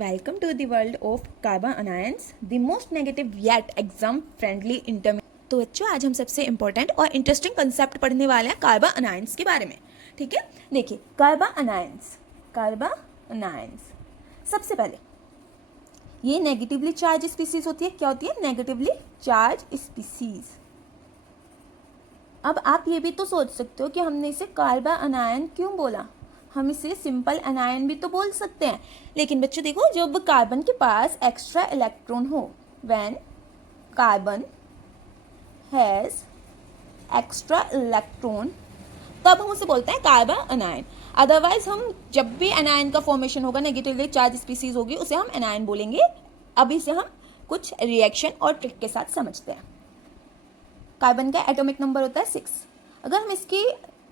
Welcome to the world of carbon anions, the most negative yet exam friendly intermediate। तो बच्चों आज हम सबसे इम्पोर्टेंट और इंटरेस्टिंग कंसेप्ट पढ़ने वाले हैं कार्बन अनायंस के बारे में। ठीक है, देखिए कार्बन अनायंस सबसे पहले ये नेगेटिवली चार्ज स्पीसीज होती है। क्या होती है? Negatively charge species. अब आप ये भी तो सोच सकते हो कि हमने इसे कार्बन अनायन क्यों बोला, हम इसे सिंपल अनायन भी तो बोल सकते हैं। लेकिन बच्चों देखो, जब कार्बन के पास एक्स्ट्रा इलेक्ट्रॉन हो, when carbon has extra electron, तब हम उसे बोलते हैं कार्बन अनायन। अदरवाइज हम जब भी अनायन का फॉर्मेशन होगा, नेगेटिवली चार्ज स्पीसीज होगी, उसे हम अनायन बोलेंगे। अब इसे हम कुछ रिएक्शन और ट्रिक के साथ समझते हैं। कार्बन का एटॉमिक नंबर होता है 6। अगर हम इसकी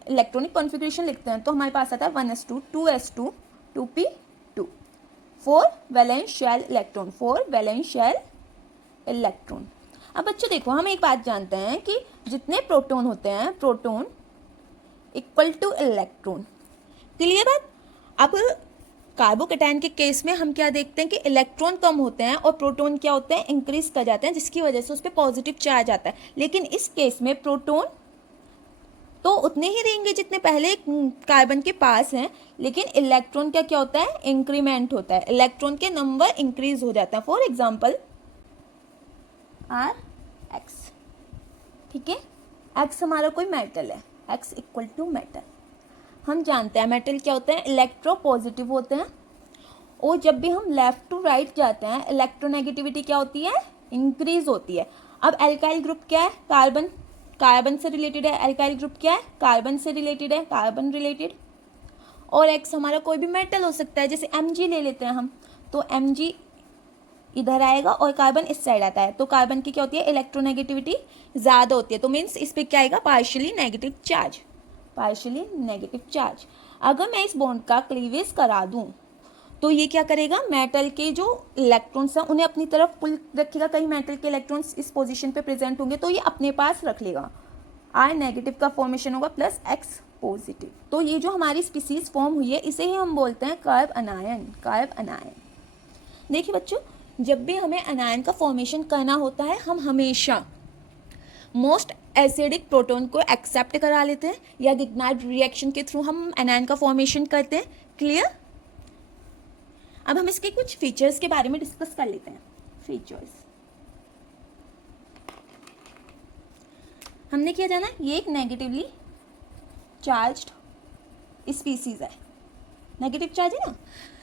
इलेक्ट्रॉनिक कॉन्फ़िगरेशन लिखते हैं तो हमारे पास आता है 1s2 2s2 2p2 4 valence shell electron, 4 valence shell electron. अब बच्चों देखो, हम एक बात जानते हैं कि जितने प्रोटॉन होते हैं, proton equal two electron. Clear बात? अब कार्बोकैटायन के केस में हम क्या देखते हैं कि इलेक्ट्रॉन कम होते हैं और प्रोटॉन क्या होते हैं, इंक्रीज कर जाते हैं, जिसकी वजह से उस पर पॉजिटिव चार्ज आता है। लेकिन इस केस में प्रोटॉन तो उतने ही रहेंगे जितने पहले कार्बन के पास हैं, लेकिन इलेक्ट्रॉन का क्या होता है, इंक्रीमेंट होता है, इलेक्ट्रॉन के नंबर इंक्रीज हो जाता है। For example R X. ठीक है, एक्स हमारा कोई मेटल है, एक्स इक्वल टू मेटल। हम जानते हैं मेटल क्या होते हैं, इलेक्ट्रोपॉजिटिव होते हैं। और जब भी हम लेफ्ट टू राइट जाते हैं, इलेक्ट्रोनेगेटिविटी क्या होती है, इंक्रीज होती है। अब एल्काइल ग्रुप क्या है, कार्बन, कार्बन से रिलेटेड है। एल्काइल ग्रुप क्या है, कार्बन से रिलेटेड है, कार्बन रिलेटेड। और एक्स हमारा कोई भी मेटल हो सकता है, जैसे Mg ले लेते हैं हम, तो Mg इधर आएगा और कार्बन इस साइड आता है, तो कार्बन की क्या होती है, इलेक्ट्रोनेगेटिविटी ज़्यादा होती है। तो मीन्स इस पर क्या आएगा, partially negative charge, partially negative charge. अगर मैं इस बॉन्ड का क्लीवेज करा दूं तो ये क्या करेगा, मेटल के जो इलेक्ट्रॉन्स हैं उन्हें अपनी तरफ पुल रखेगा। कहीं मेटल के इलेक्ट्रॉन्स इस पोजीशन पे प्रेजेंट होंगे तो ये अपने पास रख लेगा। आर नेगेटिव का फॉर्मेशन होगा प्लस एक्स पॉजिटिव। तो ये जो हमारी स्पीसीज फॉर्म हुई है, इसे ही हम बोलते हैं कार्ब अनायन, कार्ब अनायन। देखिए बच्चों, जब भी हमें अनायन का फॉर्मेशन करना होता है, हम हमेशा मोस्ट एसिडिक प्रोटॉन को एक्सेप्ट करा लेते हैं, या गिग्नार्ड रिएक्शन के थ्रू हम अनायन का फॉर्मेशन करते हैं। क्लियर? अब हम इसके कुछ फीचर्स के बारे में डिस्कस कर लेते हैं। फीचर्स हमने क्या जाना, ये एक नेगेटिवली चार्ज्ड स्पीसीज है। नेगेटिव चार्ज है ना,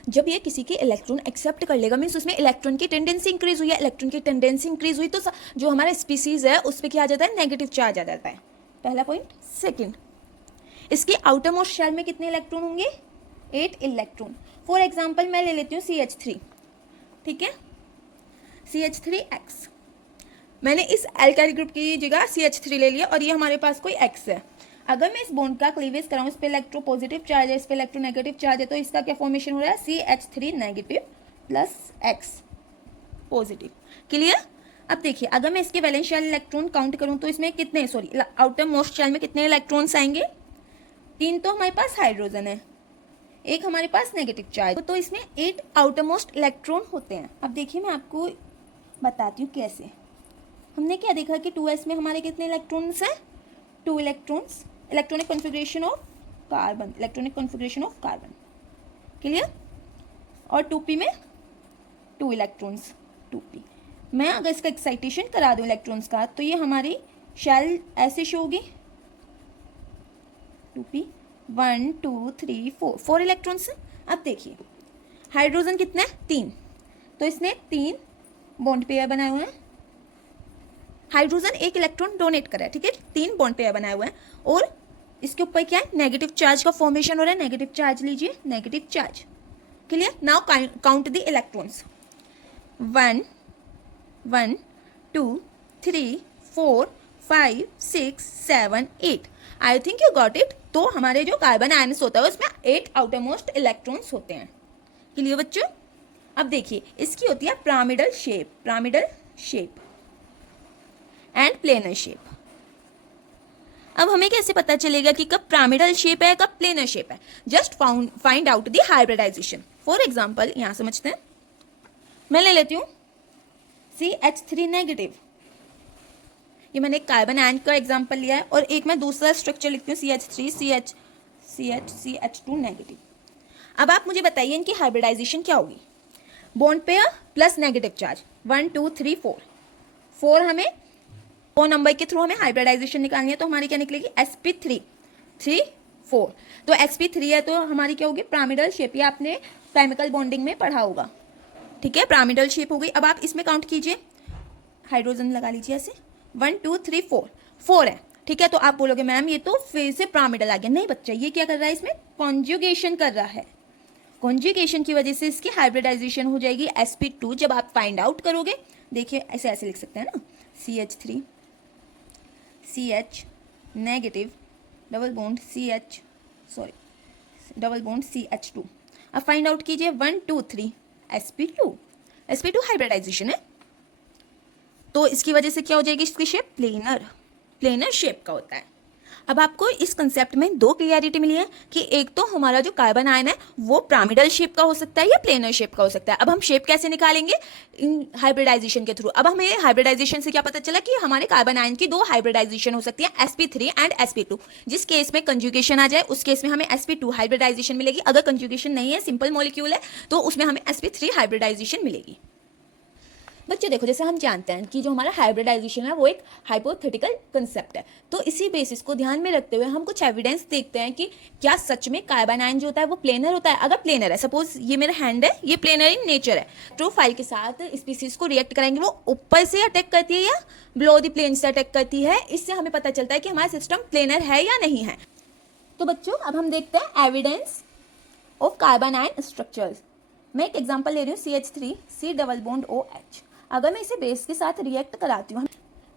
जब ये किसी के इलेक्ट्रॉन एक्सेप्ट कर लेगा, मीन्स उसमें इलेक्ट्रॉन की टेंडेंसी इंक्रीज हुई है। इलेक्ट्रॉन की टेंडेंसी इंक्रीज हुई तो जो हमारा स्पीसीज है उस पर क्या आ जाता है, नेगेटिव चार्ज आ जाता है। पहला पॉइंट। सेकंड, इसके आउटर मोस्ट शेल में कितने इलेक्ट्रॉन होंगे, 8 इलेक्ट्रॉन। फॉर एग्जाम्पल मैं ले लेती हूँ CH3। ठीक है, CH3X। मैंने इस एल्काइल ग्रुप की जगह CH3 ले लिया और ये हमारे पास कोई X है। अगर मैं इस बॉन्ड का क्लीवेज कराऊँ, इस पे इलेक्ट्रो पॉजिटिव चार्ज है, इस पे इलेक्ट्रो नेगेटिव चार्ज है, तो इसका क्या फॉर्मेशन हो रहा है, CH3 negative plus X positive. Clear? अब देखिए, अगर मैं इसके वैलेंस शेल इलेक्ट्रॉन काउंट करूँ तो इसमें कितने, आउटर मोस्ट शेल में कितने इलेक्ट्रॉन्स आएंगे, 3 तो हमारे पास हाइड्रोजन है, एक हमारे पास नेगेटिव चार्ज, तो इसमें 8 आउटर मोस्ट इलेक्ट्रॉन होते हैं। अब देखिए, मैं आपको बताती हूँ कैसे। हमने क्या देखा कि 2s में हमारे कितने इलेक्ट्रॉन्स हैं, 2 electrons. Electronic configuration of carbon, electronic configuration of carbon. Clear? और 2p में 2 इलेक्ट्रॉन्स, 2p। मैं अगर इसका एक्साइटेशन करा दूँ इलेक्ट्रॉन्स का, तो ये हमारी शेल ऐसे शो होगी, 2p 1 2 3 4, 4 इलेक्ट्रॉन्स। अब देखिए हाइड्रोजन कितने, 3, तो इसने 3 बॉन्ड पेयर बनाए हुए हैं। हाइड्रोजन 1 इलेक्ट्रॉन डोनेट कर रहा है। ठीक है, 3 बॉन्ड पेयर बनाए हुए हैं और इसके ऊपर क्या है, नेगेटिव चार्ज का फॉर्मेशन हो रहा है। नेगेटिव चार्ज लीजिए, negative charge. Clear? Now count the electrons, 1 1 2 3 4 5 6 7 8। I think you got it. तो हमारे जो कार्बन आयन्स होता है उसमें 8 आउटर मोस्ट इलेक्ट्रॉन्स होते हैं। क्लियर बच्चों? अब देखिए, इसकी होती है pyramidal shape, pyramidal shape and planar shape. अब हमें कैसे पता चलेगा कि कब पिरामिडल शेप है, कब प्लेनर शेप है? Just find out the hybridization. For example यहाँ समझते हैं, मैं ले लेती हूँ CH3 नेगेटिव, ये मैंने एक कार्बन आयन का एग्जांपल लिया है, और एक मैं दूसरा स्ट्रक्चर लिखती हूँ CH3 CH2 नेगेटिव। अब आप मुझे बताइए इनकी हाइब्रिडाइजेशन क्या होगी। Bond pair plus negative charge 1 2 3 4 हमें 4 नंबर के थ्रू हमें हाइब्रिडाइजेशन निकालनी है, तो हमारी क्या निकलेगी sp3 3 4। तो sp3 है तो हमारी क्या होगी पिरामिडल शेप, ये आपने केमिकल बॉन्डिंग में पढ़ा होगा, ठीक है, पिरामिडल शेप हो गई। अब आप इसमें काउंट कीजिए, हाइड्रोजन लगा लीजिए ऐसे 1 2 3 4 है, ठीक है। तो आप बोलोगे मैम ये तो फिर से पिरामिडल आ गया। नहीं बच्चा, ये क्या कर रहा है, इसमें कॉन्जुगेशन कर रहा है। कॉन्जुगेशन की वजह से इसकी हाइब्रिडाइजेशन हो जाएगी sp2। जब आप फाइंड आउट करोगे, देखिए ऐसे ऐसे लिख सकते हैं ना, CH3 CH negative double bond CH2। अब फाइंड आउट कीजिए 1 2 3 sp2 हाइब्रिडाइजेशन है, तो इसकी वजह से क्या हो जाएगी, इसकी शेप प्लेनर शेप का होता है। अब आपको इस कंसेप्ट में दो क्लियरिटी मिली है कि एक तो हमारा जो कार्बन आयन है वो पिरामिडल शेप का हो सकता है या प्लेनर शेप का हो सकता है। अब हम शेप कैसे निकालेंगे, इन हाइब्रिडाइजेशन के थ्रू। अब हमें हाइब्रिडाइजेशन से क्या पता चला कि हमारे कार्बन आयन की दो हाइब्रिडाइजेशन हो सकती है, sp3 एंड sp2। जिस केस में कंजुगेशन आ जाए उस केस में हमें sp2 हाइब्रिडाइजेशन मिलेगी। अगर कंजुगेशन नहीं है, सिंपल मॉलिक्यूल है, तो उसमें हमें sp3 हाइब्रिडाइजेशन मिलेगी। बच्चों देखो, जैसे हम जानते हैं कि जो हमारा हाइब्रिडाइजेशन है वो एक हाइपोथेटिकल कंसेप्ट है, तो इसी बेसिस को ध्यान में रखते हुए हम कुछ एविडेंस देखते हैं कि क्या सच में कार्बन आयन जो होता है वो प्लेनर होता है। अगर प्लेनर है, सपोज ये मेरा हैंड है, ये प्लेनर इन नेचर है, ट्रोफाइल के साथ स्पीसीज को रिएक्ट कराएंगे, वो ऊपर से अटैक करती है या बिलो द प्लेन से अटैक करती है, इससे हमें पता चलता है कि हमारा सिस्टम प्लेनर है या नहीं है। तो बच्चों अब हम देखते हैं evidence of carbon ion structures. मैं एक एग्जाम्पल ले रही हूँ CH3 C double bond OH। अगर मैं इसे बेस के साथ रिएक्ट कराती हूँ,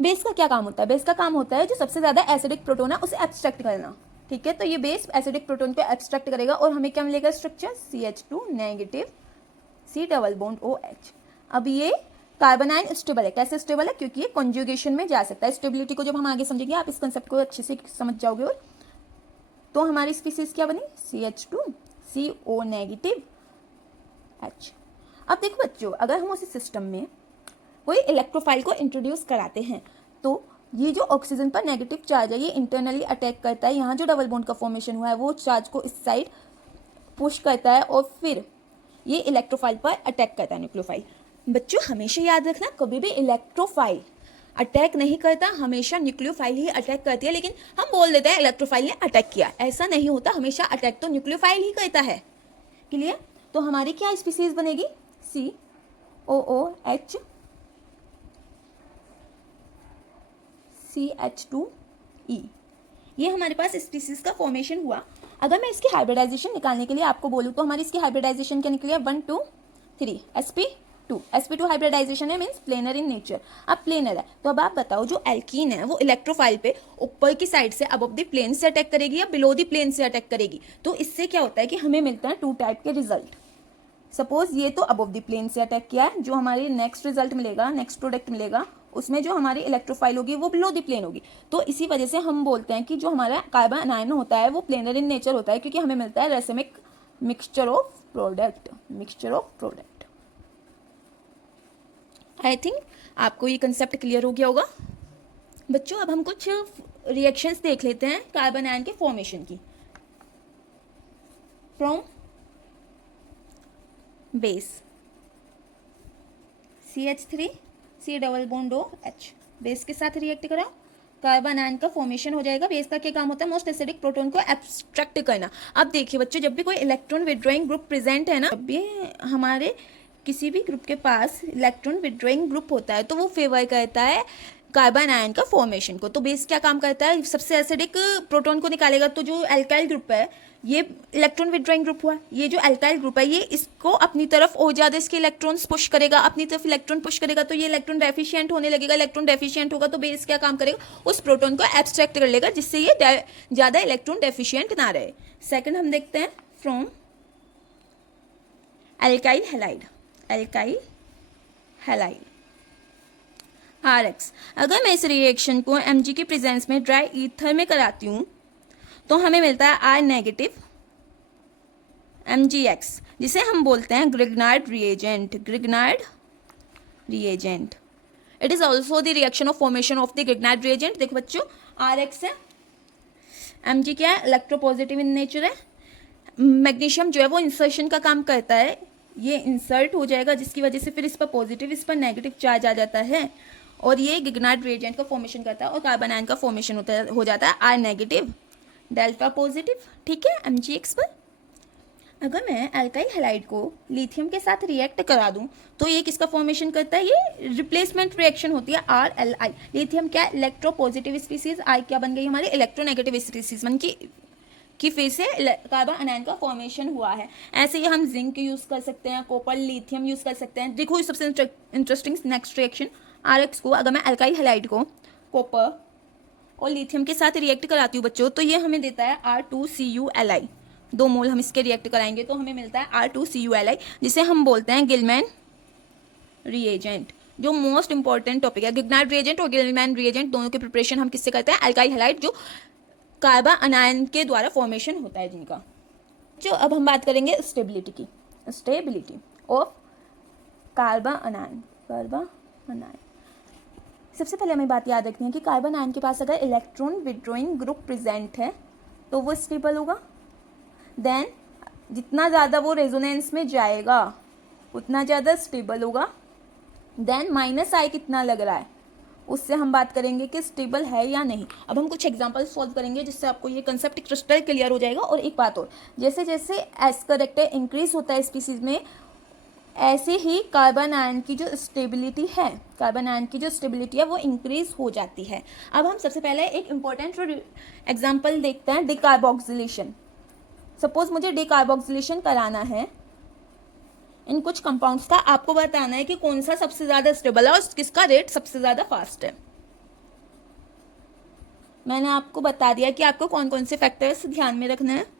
बेस का क्या काम होता है, बेस का काम होता है जो सबसे ज़्यादा एसिडिक प्रोटोन है उसे एब्स्ट्रैक्ट करना, ठीक है। तो ये बेस एसिडिक प्रोटोन को एब्स्ट्रैक्ट करेगा और हमें क्या मिलेगा structure CH2 negative C double bond OH। अब ये कार्बन आयन स्टेबल है, कैसे स्टेबल है, क्योंकि ये कॉन्जुगेशन में जा सकता है। स्टेबिलिटी को जब हम आगे समझेंगे आप इस कंसेप्ट को अच्छे से समझ जाओगे। और तो हमारी स्पीसीज क्या बनी, CH2 CO नेगेटिव H। अब देखो बच्चों, अगर हम उसी सिस्टम में कोई इलेक्ट्रोफाइल को इंट्रोड्यूस कराते हैं तो ये जो ऑक्सीजन पर नेगेटिव चार्ज है ये इंटरनली अटैक करता है, यहाँ जो डबल बॉन्ड का फॉर्मेशन हुआ है वो चार्ज को इस साइड पुश करता है और फिर ये इलेक्ट्रोफाइल पर अटैक करता है, न्यूक्लियोफाइल। बच्चों हमेशा याद रखना, कभी भी इलेक्ट्रोफाइल अटैक नहीं करता, हमेशा न्यूक्लियोफाइल ही अटैक करती है। लेकिन हम बोल देते हैं इलेक्ट्रोफाइल ने अटैक किया, ऐसा नहीं होता, हमेशा अटैक तो न्यूक्लियोफाइल ही करता है। क्लियर। तो हमारी क्या स्पीसीज बनेगी, COOH CH2E। ये हमारे पास स्पीसीज का फॉर्मेशन हुआ। अगर मैं इसकी हाइब्रिडाइजेशन निकालने के लिए आपको बोलूँ तो हमारी इसकी हाइब्रिडाइजेशन क्या निकली है, 1 2 3 sp2 हाइब्रिडाइजेशन है, मीन्स प्लेनर इन नेचर। अब प्लेनर है तो अब आप बताओ जो एल्कीन है वो इलेक्ट्रोफाइल पे ऊपर की साइड से अबव द प्लेन से अटैक करेगी या बिलो द प्लेन से अटैक करेगी। तो इससे क्या होता है कि हमें मिलता है 2 टाइप के रिजल्ट। सपोज ये तो अबव द प्लेन से अटैक किया है, जो हमारी नेक्स्ट रिजल्ट मिलेगा, नेक्स्ट प्रोडक्ट मिलेगा, उसमें जो हमारी इलेक्ट्रोफाइल होगी वो बिलो द प्लेन होगी। तो इसी वजह से हम बोलते हैं कि जो हमारा कार्बन आयन होता है वो प्लेनर इन नेचर होता है, क्योंकि हमें मिलता है racemic mixture of product. I think आपको ये कंसेप्ट क्लियर हो गया होगा। बच्चों अब हम कुछ रिएक्शंस देख लेते हैं कार्बन आयन के फॉर्मेशन की। From base CH3 C double bond OH, base के साथ रिएक्ट करा, कार्बन आयन का फॉर्मेशन हो जाएगा। बेस का क्या काम होता है, मोस्ट एसिडिक प्रोटोन को एब्स्ट्रैक्ट करना। अब देखिए बच्चों, जब भी कोई इलेक्ट्रॉन विड्रॉइंग ग्रुप प्रेजेंट है ना, जब भी हमारे किसी भी ग्रुप के पास इलेक्ट्रॉन विड्रॉइंग ग्रुप होता है तो वो फेवर करता है कार्बन आयन का फॉर्मेशन को। तो बेस क्या काम करता है, सबसे एसिडिक प्रोटोन को निकालेगा। तो जो एल्काइल ग्रुप है ये इलेक्ट्रॉन विड्रॉइंग ग्रुप हुआ, ये जो एल्काइल ग्रुप है ये इसको अपनी तरफ और ज्यादा इसके इलेक्ट्रॉन्स पुश करेगा, अपनी तरफ इलेक्ट्रॉन पुश करेगा, तो ये इलेक्ट्रॉन डेफिशिएंट होने लगेगा। इलेक्ट्रॉन डेफिशिएंट होगा तो बेस क्या काम करेगा, उस प्रोटोन को एब्स्ट्रैक्ट कर लेगा, जिससे ये ज्यादा इलेक्ट्रॉन डेफिशिएंट ना रहे। सेकंड हम देखते हैं फ्रॉम एल्काइल हैलाइड RX। अगर मैं इस रिएक्शन को Mg की प्रेजेंस में ड्राई ईथर में कराती हूँ तो हमें मिलता है R नेगेटिव MgX, जिसे हम बोलते हैं Grignard reagent. Grignard reagent. It is also the reaction of formation of the Grignard reagent. देखो बच्चों, RX है, Mg क्या है, इलेक्ट्रोपॉजिटिव इन नेचर है. मैग्नीशियम जो है वो इंसर्शन का काम करता है, ये इंसर्ट हो जाएगा जिसकी वजह से फिर इस पर पॉजिटिव, इस पर नेगेटिव चार्ज आ जाता है और ये Grignard reagent का फॉर्मेशन करता है और कार्बन आयन का फॉर्मेशन हो जाता है R नेगेटिव डेल्टा पॉजिटिव. ठीक है, MgX पर. अगर मैं अल्काइल हैलाइड को लिथियम के साथ रिएक्ट करा दूं तो ये किसका फॉर्मेशन करता है, ये रिप्लेसमेंट रिएक्शन होती है RLI. लिथियम क्या, इलेक्ट्रोपॉजिटिव स्पीसीज, आई क्या बन गई हमारी, इलेक्ट्रोनेगेटिव स्पीसीज बन की फिर से कार्बन अनायन का फॉर्मेशन हुआ है. ऐसे ही हम जिंक यूज़ कर सकते हैं, कॉपर, लिथियम यूज़ कर सकते हैं. देखो सबसे इंटरेस्टिंग नेक्स्ट रिएक्शन, RX को अगर मैं अल्काइल हैलाइड को कॉपर और लिथियम के साथ रिएक्ट कराती हूँ बच्चों, तो ये हमें देता है R2CuLi. 2 मोल हम इसके रिएक्ट कराएंगे तो हमें मिलता है R2CuLi, जिसे हम बोलते हैं गिलमैन रिएजेंट. जो मोस्ट इंपॉर्टेंट टॉपिक है, Grignard रिएजेंट और गिलमैन रिएजेंट दोनों की प्रिपरेशन हम किससे करते हैं, अल्काइल हैलाइड जो कार्बन अनायन के द्वारा फॉर्मेशन होता है जिनका. जो अब हम बात करेंगे स्टेबिलिटी की, स्टेबिलिटी ऑफ कार्बन अनायन. सबसे पहले हमें बात याद रखनी है कि कार्बन आयन के पास अगर इलेक्ट्रॉन विड्रॉइंग ग्रुप प्रेजेंट है तो वो स्टेबल होगा. देन जितना ज़्यादा वो रेजोनेंस में जाएगा उतना ज़्यादा स्टेबल होगा. देन -I कितना लग रहा है उससे हम बात करेंगे कि स्टेबल है या नहीं. अब हम कुछ एग्जांपल सॉल्व करेंगे जिससे आपको ये कंसेप्ट क्रिस्टल क्लियर हो जाएगा. और एक बात और, जैसे जैसे एस करेक्टर इंक्रीज होता है स्पीसीज में, ऐसे ही कार्बन आयन की जो स्टेबिलिटी है वो इंक्रीज हो जाती है. अब हम सबसे पहले एक इम्पॉर्टेंट एग्जांपल देखते हैं, डिकार्बोक्सिलेशन. सपोज मुझे डिकार्बोक्सिलेशन कराना है इन कुछ कंपाउंड्स का, आपको बताना है कि कौन सा सबसे ज़्यादा स्टेबल है और किसका रेट सबसे ज़्यादा फास्ट है. मैंने आपको बता दिया कि आपको कौन कौन से फैक्टर्स ध्यान में रखना है.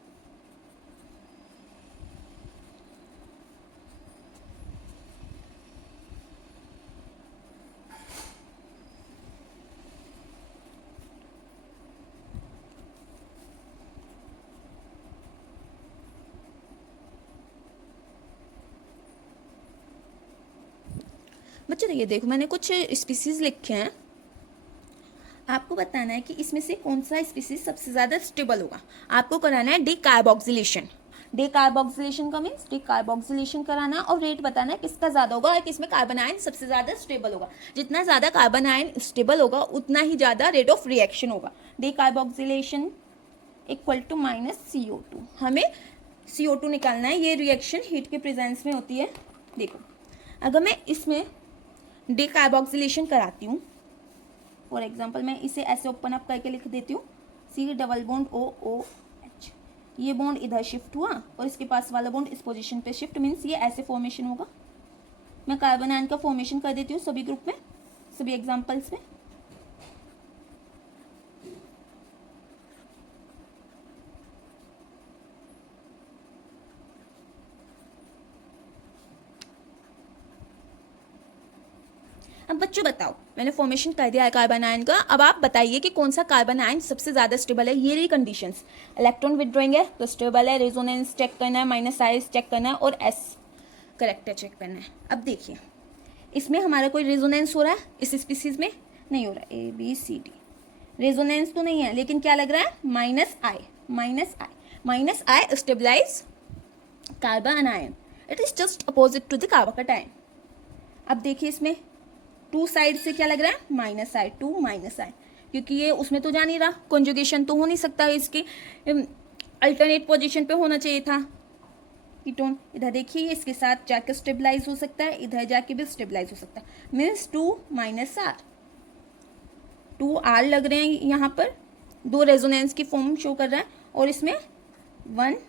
बच्चों ये देखो, मैंने कुछ स्पीसीज लिखे हैं, आपको बताना है कि इसमें से कौन सा स्पीसीज सबसे ज़्यादा स्टेबल होगा. आपको कराना है डिकार्बोक्सिलेशन. डिकार्बोक्सिलेशन का मीन्स डिकार्बोक्सिलेशन कराना और रेट बताना है किसका ज़्यादा होगा और किसमें कार्बन आयन सबसे ज़्यादा स्टेबल होगा. जितना ज़्यादा कार्बन आयन स्टेबल होगा उतना ही ज़्यादा रेट ऑफ रिएक्शन होगा. Decarboxylation equal to -CO2. हमें CO2 निकालना है. ये रिएक्शन हीट के प्रेजेंस में होती है. देखो अगर मैं इसमें डिकार्बोक्सिलेशन कराती हूँ, फॉर एग्जांपल मैं इसे ऐसे ओपन अप करके लिख देती हूँ, C डबल बॉन्ड OOH. ये बॉन्ड इधर शिफ्ट हुआ और इसके पास वाला बॉन्ड इस पोजीशन पे शिफ्ट, मीन्स ये ऐसे फॉर्मेशन होगा. मैं कार्बन आयन का फॉर्मेशन कर देती हूँ सभी ग्रुप में, सभी एग्जांपल्स में. अब बच्चों बताओ, मैंने फॉर्मेशन कर दिया है कार्बन आयन का. अब आप बताइए कि कौन सा कार्बन आयन सबसे ज़्यादा स्टेबल है. ये रही कंडीशंस, इलेक्ट्रॉन विड्रॉइंग है तो स्टेबल है, रेजोनेंस चेक करना है, -I चेक करना है और S करेक्टर चेक करना है. अब देखिए इसमें हमारा कोई रेजोनेंस हो रहा है, इस स्पीसीज में नहीं हो रहा है. ABCD रेजोनेंस तो नहीं है, लेकिन क्या लग रहा है, -I stabilize carbanion. It is just opposite to the carbocation. अब देखिए इसमें 2 साइड से क्या लग रहा है, -I, 2 -I, क्योंकि ये उसमें तो जा नहीं रहा, कॉन्जुगेशन तो हो नहीं सकता है, इसकी अल्टरनेट पोजीशन पे होना चाहिए था कीटोन. इधर देखिए इसके साथ जाके स्टेबलाइज हो सकता है, इधर जाके भी स्टेबलाइज हो सकता है. मीन्स 2 -R, 2R लग रहे हैं यहाँ पर, 2 रेजोनेंस की फॉर्म शो कर रहा है और इसमें 1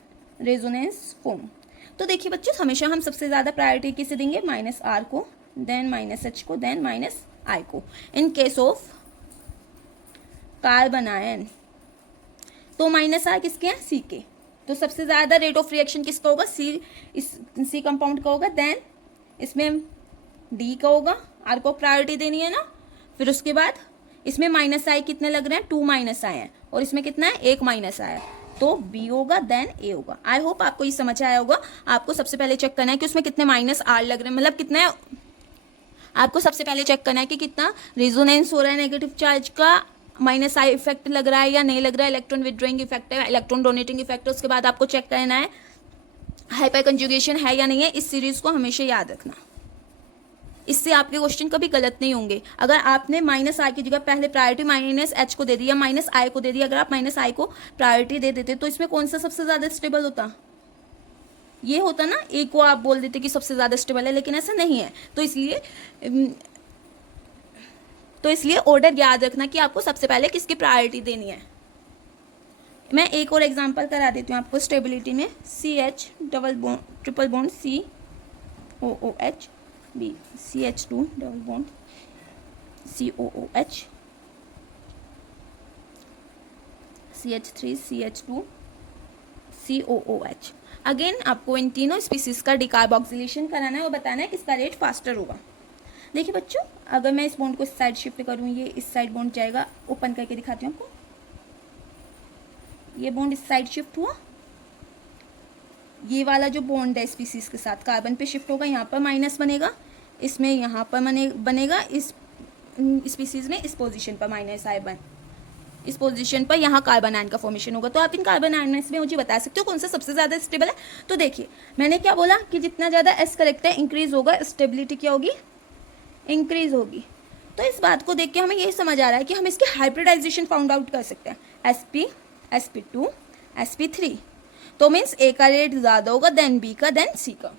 रेजोनेंस फॉर्म. तो देखिए बच्चों, हमेशा हम सबसे ज़्यादा प्रायोरिटी किसे देंगे, -R को, देन -H को, देन -I को. In case of carbon ion तो -R किसके हैं, C के. तो सबसे ज़्यादा रेट ऑफ रिएक्शन किसका होगा, C कंपाउंड का होगा. देन इसमें D का होगा, R को प्रायोरिटी देनी है ना. फिर उसके बाद इसमें -I कितने लग रहे हैं, 2 -I हैं और इसमें कितना है, 1 -I है, तो B होगा, देन A होगा. आई होप आपको ये समझ आया होगा. आपको सबसे पहले चेक करना है कि उसमें कितने -R लग रहे हैं, मतलब कितने आपको सबसे पहले चेक करना है कि कितना रेजोनेंस हो रहा है नेगेटिव चार्ज का, माइनस आई इफेक्ट लग रहा है या नहीं लग रहा है, इलेक्ट्रॉन विड्रॉइंग इफेक्ट है, इलेक्ट्रॉन डोनेटिंग इफेक्ट है। उसके बाद आपको चेक करना है हाइपर कंजुगेशन है या नहीं है। इस सीरीज को हमेशा याद रखना, इससे आपके क्वेश्चन कभी गलत नहीं होंगे। अगर आपने माइनस आई की जगह पहले प्रायोरिटी माइनस एच को दे दी या माइनस आई को दे दी, अगर आप माइनस आई को प्रायोरिटी दे देते तो इसमें कौन सा सबसे ज़्यादा स्टेबल होता? ये होता ना, ए को आप बोल देते कि सबसे ज़्यादा स्टेबल है, लेकिन ऐसा नहीं है। तो इसलिए ऑर्डर याद रखना कि आपको सबसे पहले किसकी प्रायोरिटी देनी है। मैं एक और एग्जांपल करा देती हूँ आपको स्टेबिलिटी में। CH double bond triple bond COOH B CH2 double bond COOH CH3 CH2 COOH। Again आपको इन तीनों स्पीसीज का डिकार्बोक्सिलेशन कराना है और बताना है किसका रेट फास्टर होगा। देखिए बच्चों, अगर मैं इस बॉन्ड को इस साइड शिफ्ट करूँ, ये इस साइड बॉन्ड जाएगा। ओपन करके दिखाती हूँ आपको। ये बॉन्ड इस साइड शिफ्ट हुआ, ये वाला जो बॉन्ड है स्पीसीज के साथ कार्बन पे शिफ्ट होगा, यहाँ पर माइनस बनेगा, इसमें यहाँ पर बनेगा, इस स्पीसीज में इस पोजीशन पर माइनस आयन, इस पोजीशन पर यहाँ कार्बन आयन का फॉर्मेशन होगा। तो आप इन कार्बन आयन में मुझे बता सकते हो कौन सा सबसे ज़्यादा स्टेबल है। तो देखिए मैंने क्या बोला कि जितना ज़्यादा एस करेक्ट है इंक्रीज होगा, स्टेबिलिटी क्या होगी? इंक्रीज होगी। तो इस बात को देख के हमें यही समझ आ रहा है कि हम इसके हाइब्रिडाइजेशन फाउंड आउट कर सकते हैं। sp sp2 sp3। तो मीन्स ए का रेट ज़्यादा होगा देन बी का देन सी का।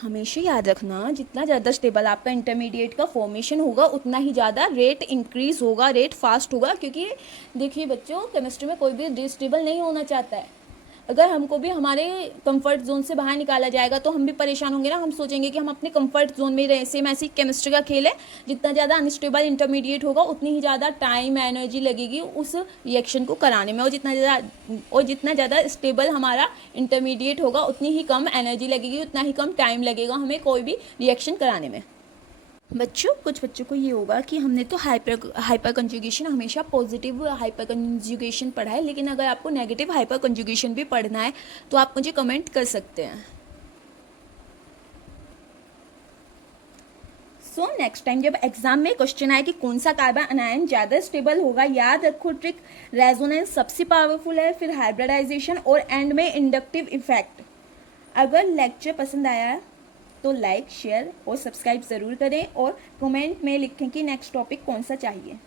हमेशा याद रखना, जितना ज़्यादा स्टेबल आपका इंटरमीडिएट का फॉर्मेशन होगा उतना ही ज़्यादा रेट इंक्रीज होगा, रेट फास्ट होगा। क्योंकि देखिए बच्चों, केमिस्ट्री में कोई भी डिस्टेबल नहीं होना चाहता है। अगर हमको भी हमारे कंफर्ट जोन से बाहर निकाला जाएगा तो हम भी परेशान होंगे ना, हम सोचेंगे कि हम अपने कंफर्ट जोन में रहे। सेम ऐसी केमिस्ट्री का खेल है, जितना ज़्यादा अनस्टेबल इंटरमीडिएट होगा उतनी ही ज़्यादा टाइम एनर्जी लगेगी उस रिएक्शन को कराने में, और जितना ज़्यादा स्टेबल हमारा इंटरमीडिएट होगा उतनी ही कम एनर्जी लगेगी, उतना ही कम टाइम लगेगा हमें कोई भी रिएक्शन कराने में। बच्चों, कुछ बच्चों को ये होगा कि हमने तो हाइपर कंजुगेशन हमेशा पॉजिटिव हाइपर कंजुगेशन पढ़ा है, लेकिन अगर आपको नेगेटिव हाइपर कंजुगेशन भी पढ़ना है तो आप मुझे कमेंट कर सकते हैं। सो नेक्स्ट टाइम जब एग्जाम में क्वेश्चन आए कि कौन सा कार्बन अनायन ज़्यादा स्टेबल होगा, याद रखो ट्रिक, रेजोनेंस सबसे पावरफुल है, फिर हाइब्रिडाइजेशन और एंड में इंडक्टिव इफेक्ट। अगर लेक्चर पसंद आया तो लाइक, शेयर और सब्सक्राइब ज़रूर करें और कमेंट में लिखें कि नेक्स्ट टॉपिक कौन सा चाहिए।